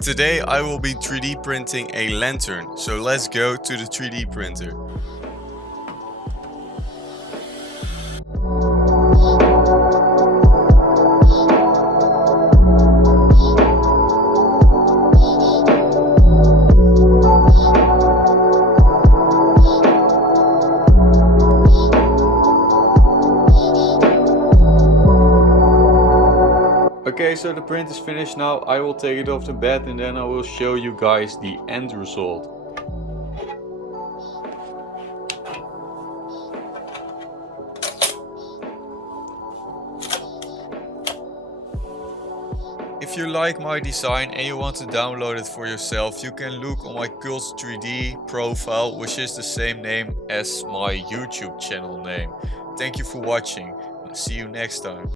Today I will be 3D printing a lantern, so let's go to the 3D printer. Okay, so the print is finished now. I will take it off the bed and then I will show you guys the end result. If you like my design and you want to download it for yourself, you can look on my Cults 3D profile, which is the same name as my YouTube channel name. Thank you for watching. See you next time.